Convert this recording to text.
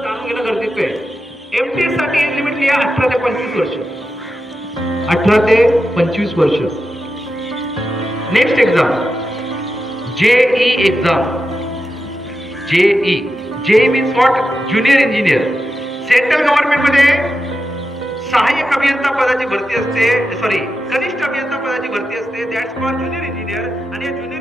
तुला जाणून घेणं गरजेचं आहे. MTS साठी एज लिमिट लिहा 18 ते 25 वर्ष. 18 ते 25 वर्ष. Next exam JEE exam. JEE means what? Junior engineer. Central government मध्ये सहाय्यक अभियंता पदाची भरती असते, सॉरी कनिष्ठ अभियंता पदाची भरती असते. That's for junior engineer. आणि या ज्युनियर